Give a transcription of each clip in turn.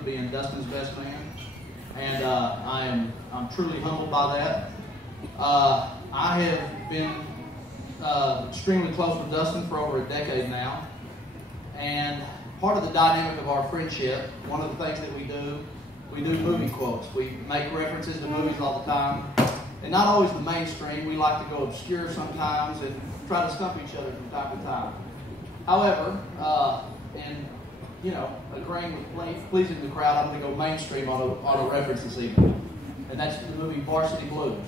to being Dustin's best man, and I'm truly humbled by that. I have been extremely close with Dustin for over a decade now, and part of the dynamic of our friendship, one of the things that we do movie quotes. We make references to movies all the time, and not always the mainstream. We like to go obscure sometimes and try to stump each other from time to time. However, in agreeing with pleasing the crowd, I'm going to go mainstream on a reference this evening, and that's the movie Varsity Blues.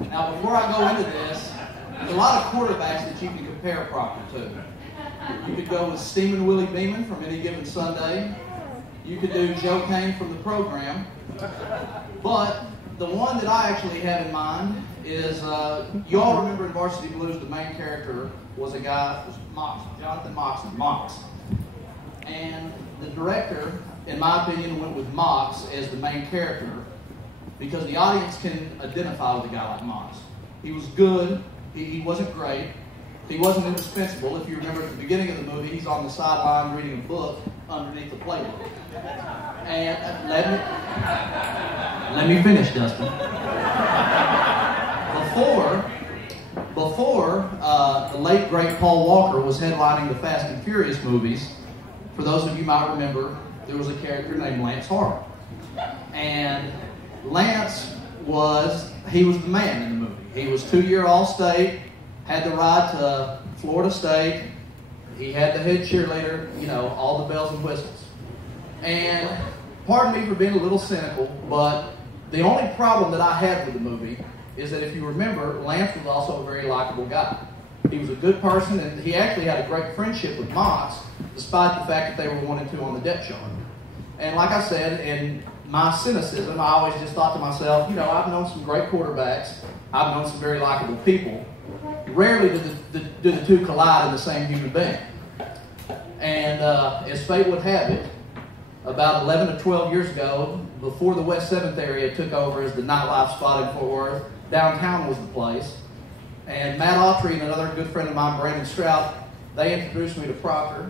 Now, before I go into this, there's a lot of quarterbacks that you can compare Proctor to. You could go with Steamin' Willie Beeman from Any Given Sunday. You could do Joe Kane from the program. But the one that I actually have in mind is, you all remember in Varsity Blues, the main character was a guy, Jonathan Mox. And the director, in my opinion, went with Mox as the main character because the audience can identify with a guy like Mox. He was good. He wasn't great. He wasn't indispensable. If you remember at the beginning of the movie, he's on the sideline reading a book underneath the playbook. And let me finish, Dustin. Before the late great Paul Walker was headlining the Fast and Furious movies, for those of you might remember, there was a character named Lance Hart. And Lance was the man in the movie. He was 2-year All-State, had the ride to Florida State. He had the head cheerleader, all the bells and whistles. And pardon me for being a little cynical, but the only problem that I had with the movie is that if you remember, Lance was also a very likable guy. He was a good person, and he actually had a great friendship with Mox, despite the fact that they were 1 and 2 on the depth chart. And like I said, in my cynicism, I always just thought to myself, I've known some great quarterbacks. I've known some very likable people. Rarely do the two collide in the same human being. And as fate would have it, about 11 to 12 years ago, before the West 7th area took over as the nightlife spot in Fort Worth, downtown was the place. And Matt Autry and another good friend of mine, Brandon Strout, they introduced me to Proctor.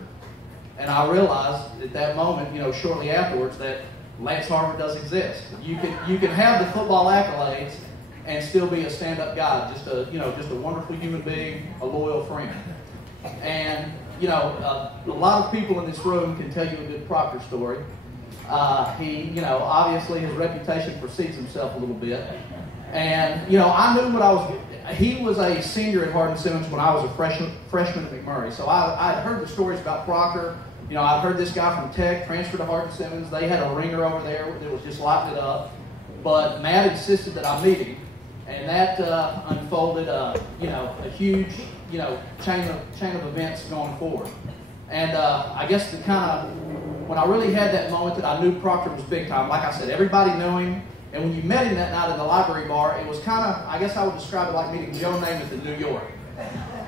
And I realized at that moment, shortly afterwards, that Lance Harvard does exist. You can have the football accolades and still be a stand-up guy, just a wonderful human being, a loyal friend. And a lot of people in this room can tell you a good Proctor story. He, obviously his reputation precedes himself a little bit. And I knew he was a senior at Hardin-Simmons when I was a freshman at McMurray. So I had heard the stories about Proctor. I'd heard this guy from Tech transferred to Hardin-Simmons. They had a ringer over there that was just lighting it up. But Matt insisted that I meet him. And that unfolded, a huge, chain of events going forward. And I guess when I really had that moment that I knew Proctor was big time, like I said, everybody knew him. And when you met him that night in the library bar, it was I guess I would describe it like meeting Joe Namath in New York.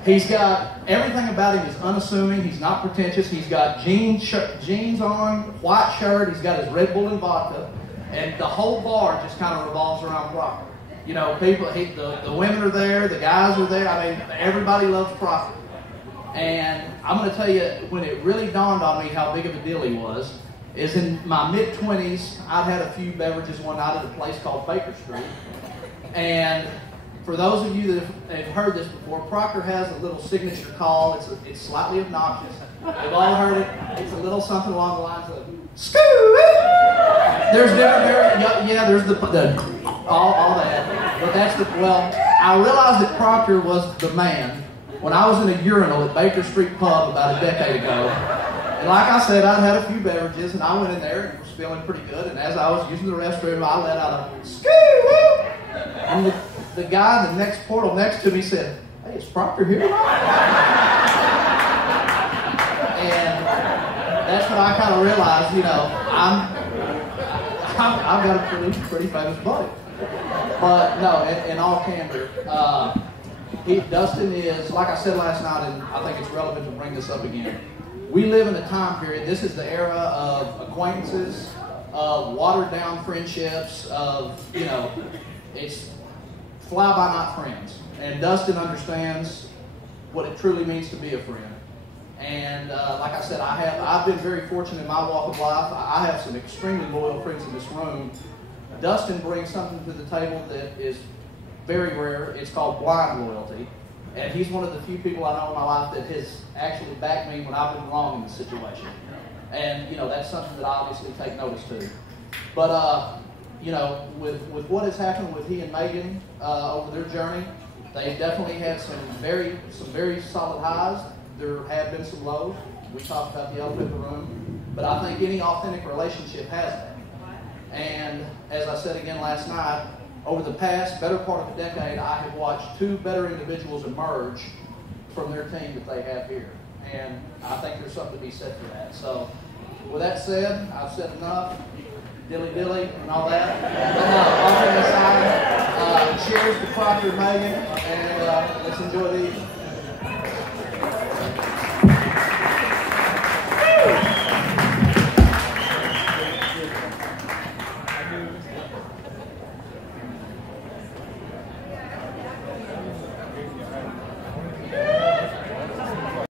He's got, everything about him is unassuming. He's not pretentious. He's got jeans on, white shirt. He's got his Red Bull and vodka. And the whole bar just kind of revolves around Proctor. People, the women are there, the guys are there. I mean, everybody loves Proctor. And I'm going to tell you, when it really dawned on me how big of a deal he was, is in my mid-20s, I'd had a few beverages one night at a place called Baker Street. And for those of you that have heard this before, Proctor has a little signature call. It's slightly obnoxious. We've all heard it. It's a little something along the lines of, "Scoo!" There's there's all that. But I realized that Proctor was the man when I was in a urinal at Baker Street Pub about a decade ago. And like I said, I'd had a few beverages, and I went in there and was feeling pretty good. And as I was using the restroom, I let out a "Scoo!" And the guy in the next portal next to me said, "Hey, is Proctor here tonight?" And that's when I kind of realized, I've got a pretty famous buddy. But no, in all candor, Dustin is, like I said last night, and I think it's relevant to bring this up again. We live in a time period, this is the era of acquaintances, of watered-down friendships, of, it's fly-by-night friends. And Dustin understands what it truly means to be a friend. And like I said, I've been very fortunate in my walk of life. I have some extremely loyal friends in this room. Dustin brings something to the table that is very rare. It's called blind loyalty. And he's one of the few people I know in my life that has actually backed me when I've been wrong in the situation. And, that's something that I obviously take notice to. But, with what has happened with he and Megan over their journey, they've definitely had some very solid highs. There have been some lows. We talked about the elephant in the room. But I think any authentic relationship has that. And as I said again last night, over the past better part of a decade, I have watched two better individuals emerge from their team that they have here. And I think there's something to be said for that. So, with that said, I've said enough. Dilly dilly and all that. But no, all kidding aside, cheers to Proctor and Megan, and let's enjoy these.